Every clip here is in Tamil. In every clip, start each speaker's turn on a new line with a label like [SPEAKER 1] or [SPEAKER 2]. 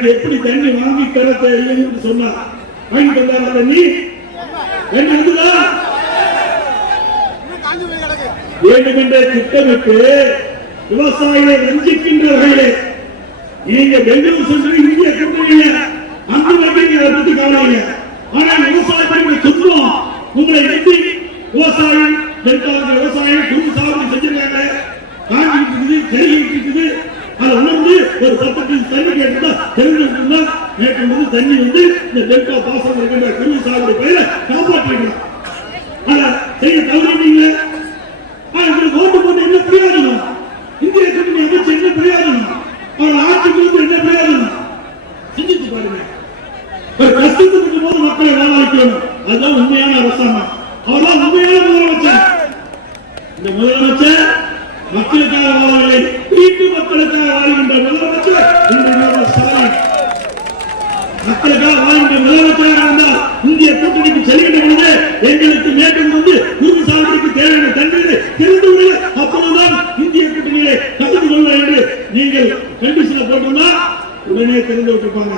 [SPEAKER 1] எனக்கு எப்படி தண்ணி வாங்கி தர தெரியும் சொன்னார் வாங்கி தந்தார் நீ. என்ன இருக்குதா வேண்டுமென்றே திட்டமிட்டு விவசாயிகளை வஞ்சிக்கின்ற வகையிலே நீங்க பெங்களூர் சென்று இந்திய கூட்டணியில அந்த வகையில் அதை பத்தி காணாங்க ஆனா விவசாயத்தை உங்களை சொல்றோம் உங்களை நம்பி விவசாயம் டெல்டாவில் விவசாயம் குரு சாகுபடி செஞ்சிருக்காங்க காஞ்சிட்டு இருக்குது செருகிட்டு இருக்குது அதை உணர்ந்து ஒரு பத்து தண்ணி கேட்டுதான் தெரிஞ்சிருந்தா நேற்று வந்து தண்ணி வந்து இந்த டெல்டா பாசனம் இருக்கின்ற குறு சாகுபடி பயிரை ஆனா செய்ய தவறினீங்க ஆனா ஓட்டு போட்டு என்ன பிரயோஜனம் இந்திய கூட்டணி அமைச்சு என்ன பிரயோஜனம் அவர் ஆட்சிக்கு வந்து என்ன பிரயோஜனம் சிந்தித்து பாருங்க. ஒரு கஷ்டத்துக்கு போது மக்களை வாழ அதுதான் உண்மையான அரசாங்கம். அவர்தான் உண்மையான முதலமைச்சர். இந்த முதலமைச்சர் மக்களுக்காக வாழவில்லை. வீட்டு மக்களுக்காக வாழ்கின்ற எங்களுக்கு மேற்கொண்டு வந்து குரு சாதனைக்கு தேவையான தண்ணீர் தெரிந்து கொள்ள அப்பொழுதுதான் இந்திய கூட்டணியிலே கலந்து கொள்ள என்று நீங்கள் கண்டிஷனை போட்டோம்னா உடனே திறந்து விட்டுருப்பாங்க.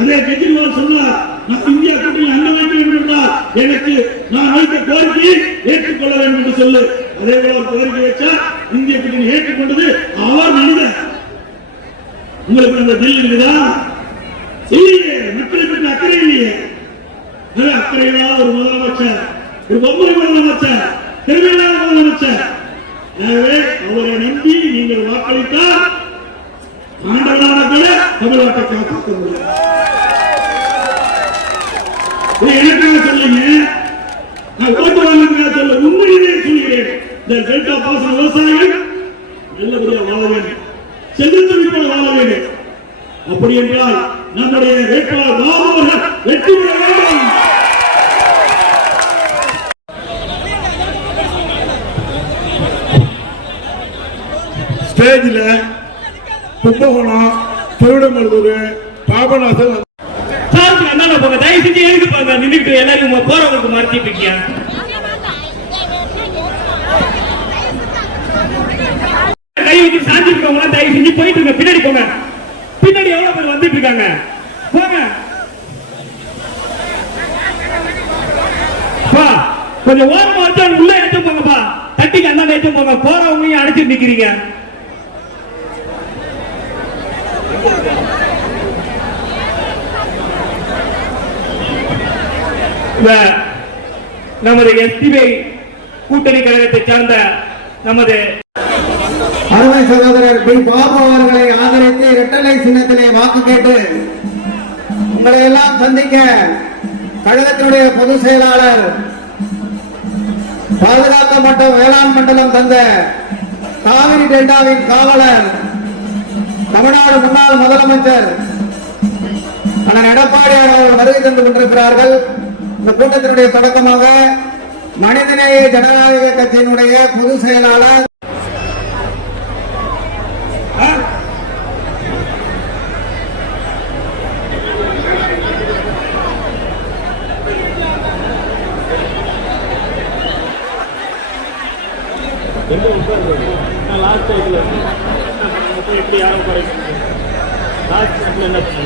[SPEAKER 1] அதே கெஜ்ரிவால் சொன்னார் நான் இந்தியா கூட்டணி அங்க வைக்க வேண்டும் என்றால் எனக்கு நான் அளித்த கோரிக்கையை ஏற்றுக்கொள்ள வேண்டும் என்று சொல்லு. அதே போல ஒரு கோரிக்கை வச்சா இந்திய கூட்டணி ஏற்றுக்கொண்டது அவர் மனிதன். உங்களுக்கு அந்த பில் இருக்குதா? இல்லையே மக்களுக்கு பற்றி அக்கறை இல்லையே. ஒரு முதலமைச்சர் ஒரு பொம்மை முதலமைச்சர் திறமையில்லாத முதலமைச்சர். எனவே அவரை நம்பி நீங்கள் வாக்களித்தால் ஆண்டவனான கூட தமிழ்நாட்டை காப்பாற்ற முடியும். எனக்காக சொல்லுங்க. நான் ஓட்டு வாங்க சொல்ல உண்மையிலே இந்த டெல்டா பாசன விவசாயிகள் நல்லபடியா வாழ வேண்டும். செல்வத்துறை போல வாழ வேண்டும். அப்படி என்றால் நம்முடைய வேட்பாளர் வெற்றி பெற வேண்டும்.
[SPEAKER 2] ஸ்டேஜில் கும்பகோணம் திருவிடமருதூர் பாபநாசன்
[SPEAKER 3] சாருக்கு அண்ணா போங்க. தயவு செஞ்சு எழுதி போங்க. நின்றுட்டு எல்லாரும் போறவங்களுக்கு மறைச்சிட்டு இருக்கியா? கை வச்சு சாஞ்சிருக்கவங்க தயவு செஞ்சு போயிட்டு இருங்க. பின்னாடி போங்க. பின்னாடி எவ்வளவு பேர் வந்துட்டு இருக்காங்க? போங்க. பா கொஞ்சம் ஓரமா வச்சு அவங்க உள்ள எடுத்து போங்கப்பா. தட்டிக்கு அண்ணா எடுத்து போங்க. போறவங்களையும் அடைச்சிட்டு நிக்கிறீங்க இந்த நமது எஸ்டிபி கூட்டணி கழகத்தை சார்ந்த நமது
[SPEAKER 4] அருமை சகோதரர் பி. பாபு அவர்களை ஆதரித்து இரட்டலை சின்னத்திலே வாக்கு கேட்டு உங்களை எல்லாம் சந்திக்க கழகத்தினுடைய பொதுச் செயலாளர் பாதுகாக்கப்பட்ட வேளாண் மண்டலம் தந்த காவிரி டெல்டாவின் காவலர் தமிழ்நாடு முன்னாள் முதலமைச்சர் அண்ணன் எடப்பாடியார் அவர்கள் வருகை தந்து கொண்டிருக்கிறார்கள். இந்த கூட்டத்தினுடைய தொடக்கமாக மனிதநேய ஜனநாயக கட்சியினுடைய பொதுச் செயலாளர்
[SPEAKER 3] லாஸ்ட் अपने प्रयाणों पर राज्य अपने लक्ष्य